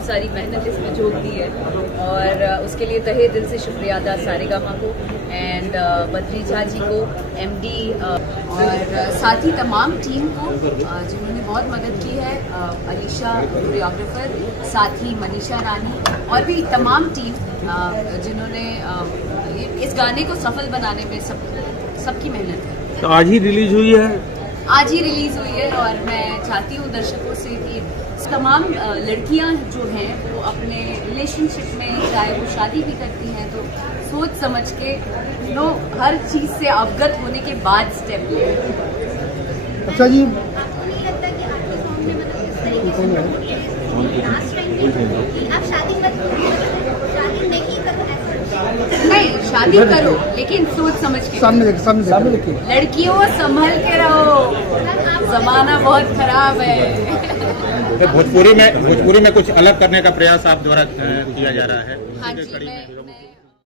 बहुत सारी मेहनत इसमें झोंक दी है और उसके लिए तहे दिल से शुक्रिया अदा सारेगामा को एंड बद्री झा जी को, MD और साथ ही तमाम टीम को जिन्होंने बहुत मदद की है, अलीशा कोरियोग्राफर, साथ ही मनीषा रानी और भी तमाम टीम जिन्होंने इस गाने को सफल बनाने में सबकी मेहनत है। तो आज ही रिलीज हुई है? आज ही रिलीज हुई है और मैं चाहती हूँ दर्शकों से कि तमाम लड़कियाँ जो हैं वो अपने रिलेशनशिप में चाहे वो शादी भी करती हैं तो सोच समझ के हर चीज़ से अवगत होने के बाद स्टेप लें। अच्छा जी, आपको नहीं लगता कि आपके सॉन्ग में मतलब इस तरीके से लास्ट टाइम कि आप शादी मत करो, शादी नहीं करो, नहीं शादी करो लेकिन सोच समझ के, सामने देखिए। लड़कियों संभल के रहो, जमाना बहुत खराब है। भोजपुरी में कुछ अलग करने का प्रयास आप द्वारा किया जा रहा है। हाँ जी, मैं